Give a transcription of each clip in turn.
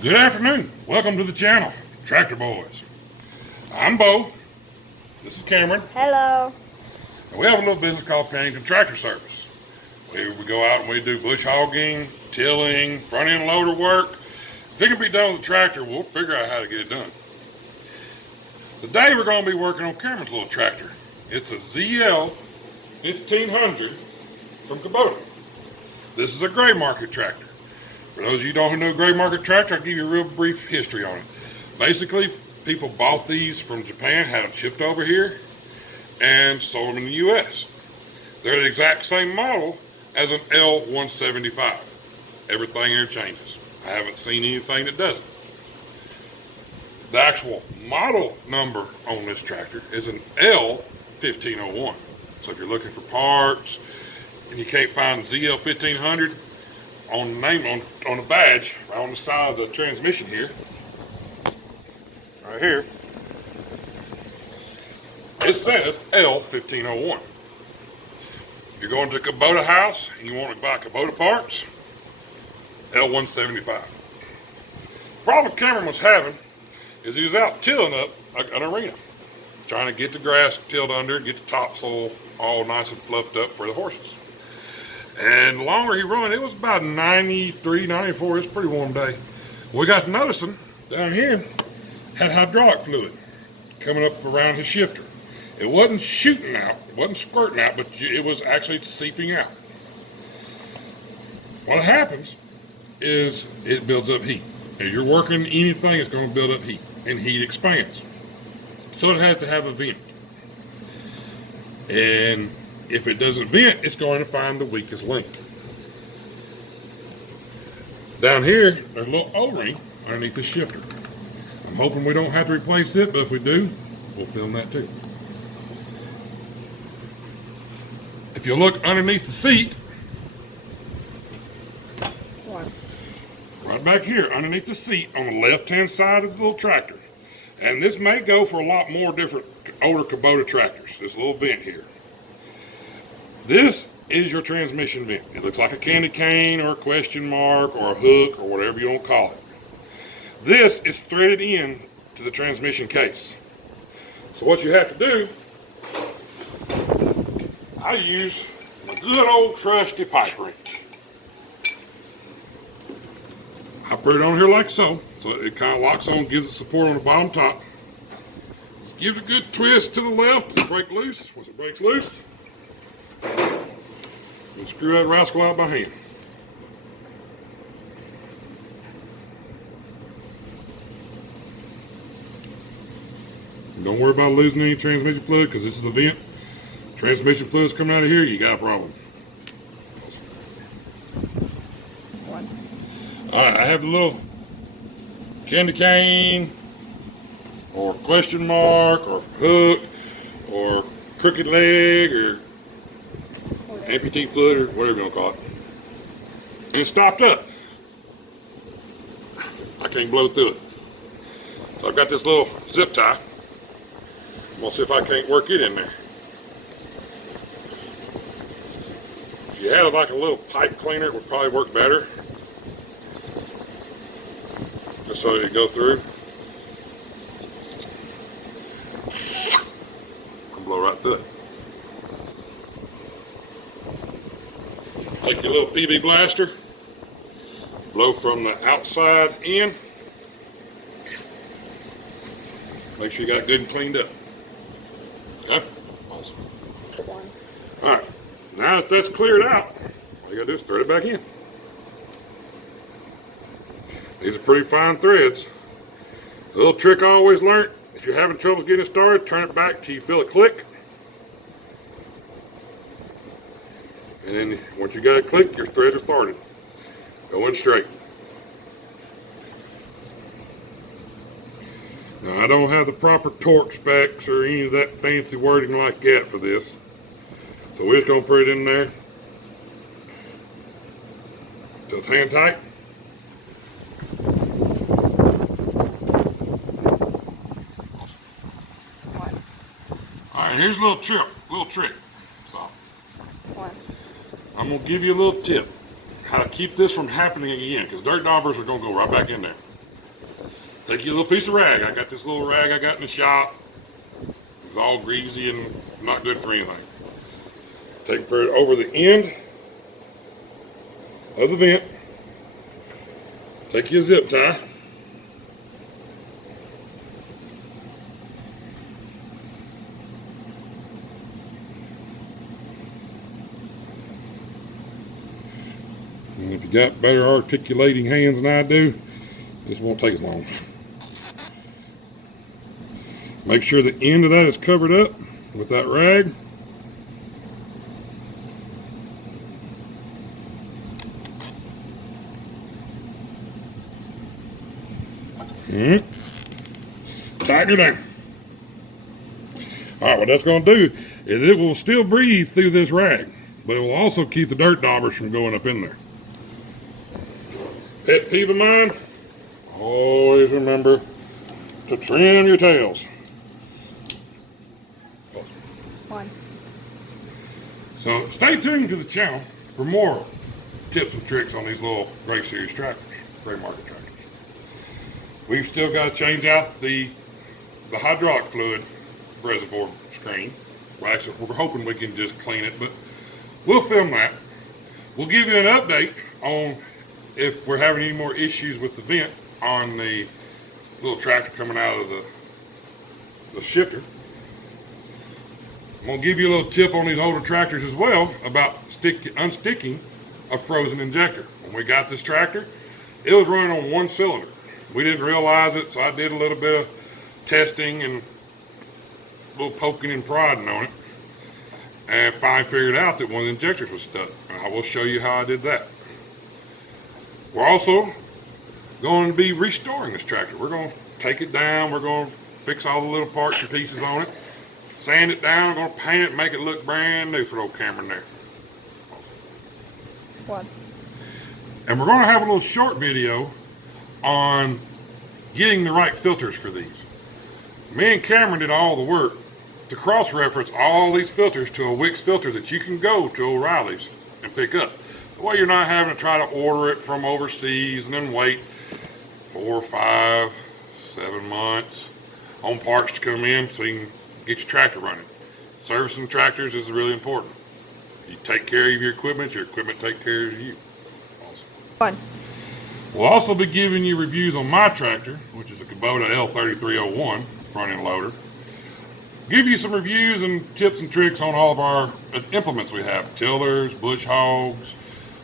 Good afternoon. Welcome to the channel, Tractor Boys. I'm Bo. This is Cameron. Hello. And we have a little business called Pennington Tractor Service. We go out and we do bush hogging, tilling, front end loader work. If it can be done with a tractor, we'll figure out how to get it done. Today we're going to be working on Cameron's little tractor. It's a ZL1500 from Kubota. This is a gray market tractor. For those of you who don't know gray market tractor, I'll give you a real brief history on it. Basically, people bought these from Japan, had them shipped over here, and sold them in the US. They're the exact same model as an L175. Everything here changes. I haven't seen anything that doesn't. The actual model number on this tractor is an L1501. So if you're looking for parts and you can't find ZL1500, on the name on the badge, right on the side of the transmission here, right here, it says L1501. If you're going to a Kubota house and you want to buy Kubota parts, L175. The problem Cameron was having is he was out tilling up an arena, trying to get the grass tilled under, get the topsoil all nice and fluffed up for the horses. And the longer he run, it was about 93, 94. It's a pretty warm day. We got to noticing down here had hydraulic fluid coming up around his shifter. It wasn't shooting out, it wasn't squirting out, but it was actually seeping out. What happens is it builds up heat. As you're working anything, it's going to build up heat, and heat expands. So it has to have a vent. And if it doesn't vent, it's going to find the weakest link. Down here, there's a little O-ring underneath the shifter. I'm hoping we don't have to replace it, but if we do, we'll film that too. If you look underneath the seat, right back here, underneath the seat on the left-hand side of the little tractor, and this may go for a lot more different older Kubota tractors, this little vent here. This is your transmission vent. It looks like a candy cane or a question mark or a hook or whatever you want to call it. This is threaded in to the transmission case. So what you have to do, I use a good old trusty pipe wrench. I put it on here like so it kind of locks on, gives it support on the bottom top. Just give it a good twist to the left and break loose. Once it breaks loose, and screw that rascal out by hand. Don't worry about losing any transmission fluid because this is a vent. Transmission fluid's coming out of here, you got a problem. Alright, I have the little candy cane or question mark or hook or crooked leg or amputee foot or whatever you want to call it. And it's stopped up. I can't blow through it. So I've got this little zip tie. I'm going to see if I can't work it in there. If you had like a little pipe cleaner, it would probably work better. Just so you go through. I'll blow right through it. Take your little PB blaster, blow from the outside in. Make sure you got good and cleaned up. Okay? Awesome. Alright, now that that's cleared out, all you gotta do is thread it back in. These are pretty fine threads. A little trick I always learned, if you're having trouble getting it started, turn it back till you feel a click. And then once you got it clicked, your threads are started. Going straight. Now I don't have the proper torque specs or any of that fancy wording like that for this. So we're just going to put it in there till it's hand tight. Alright, here's a little trick. So, I'm going to give you a little tip how to keep this from happening again, because dirt daubers are going to go right back in there. take you a little piece of rag. I got this little rag I got in the shop. It's all greasy and not good for anything. Take it over the end of the vent. Take your zip tie. And if you got better articulating hands than I do, this won't take as long. Make sure the end of that is covered up with that rag. Tighten it down. Alright, what that's going to do is it will still breathe through this rag, but it will also keep the dirt daubers from going up in there. Pet peeve of mine, always remember to trim your tails. One. So stay tuned to the channel for more tips and tricks on these little Gray Series tractors, Gray market tractors. We've still got to change out the hydraulic fluid reservoir screen. Well, actually, we're hoping we can just clean it, but we'll film that. We'll give you an update on if we're having any more issues with the vent on the little tractor coming out of the shifter. I'm going to give you a little tip on these older tractors as well about unsticking a frozen injector. When we got this tractor, it was running on one cylinder. We didn't realize it, so I did a little bit of testing and a little poking and prodding on it, and finally figured out that one of the injectors was stuck. And I will show you how I did that. We're also going to be restoring this tractor. We're going to take it down, we're going to fix all the little parts and pieces on it, sand it down, we're going to paint it, make it look brand new for old Cameron there. One. And we're going to have a little short video on getting the right filters for these. Me and Cameron did all the work to cross-reference all these filters to a Wix filter that you can go to O'Reilly's and pick up. That way you're not having to try to order it from overseas and then wait 4, 5, 7 months on parts to come in so you can get your tractor running. Servicing tractors is really important. You take care of your equipment takes care of you. Awesome. One. We'll also be giving you reviews on my tractor, which is a Kubota L1501 front end loader. Give you some reviews and tips and tricks on all of our implements we have. Tillers, bush hogs,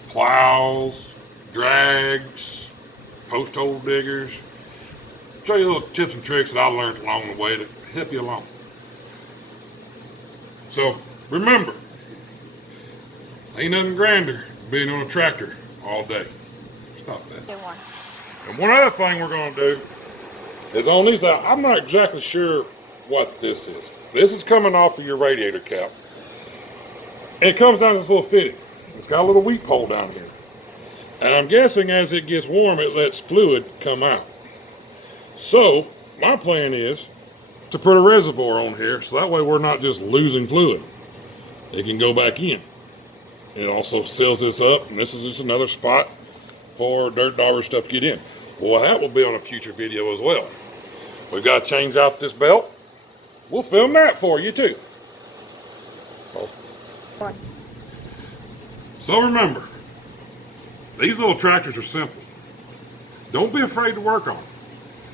plows, drags, post hole diggers. Show you little tips and tricks that I learned along the way to help you along. So remember, ain't nothing grander than being on a tractor all day. Stop that. Get one. And one other thing we're going to do is on these, I'm not exactly sure what this is. This is coming off of your radiator cap. And it comes down to this little fitting. It's got a little weep hole down here. And I'm guessing as it gets warm, it lets fluid come out. So my plan is to put a reservoir on here so that way we're not just losing fluid. It can go back in. It also seals this up, and this is just another spot for dirt dauber stuff to get in. Well, that will be on a future video as well. We've got to change out this belt. We'll film that for you too. One. So remember, these little tractors are simple. Don't be afraid to work on them.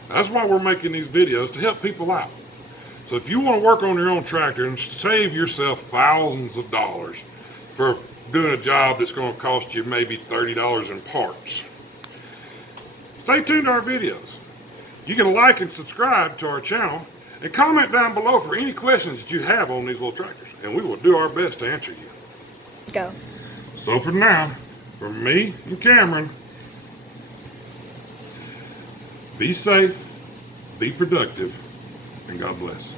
That's why we're making these videos, to help people out. So if you want to work on your own tractor and save yourself thousands of dollars for doing a job that's going to cost you maybe $30 in parts, stay tuned to our videos. You can like and subscribe to our channel and comment down below for any questions that you have on these little tractors, and we will do our best to answer you. Go. So for now, from me and Cameron, be safe, be productive, and God bless.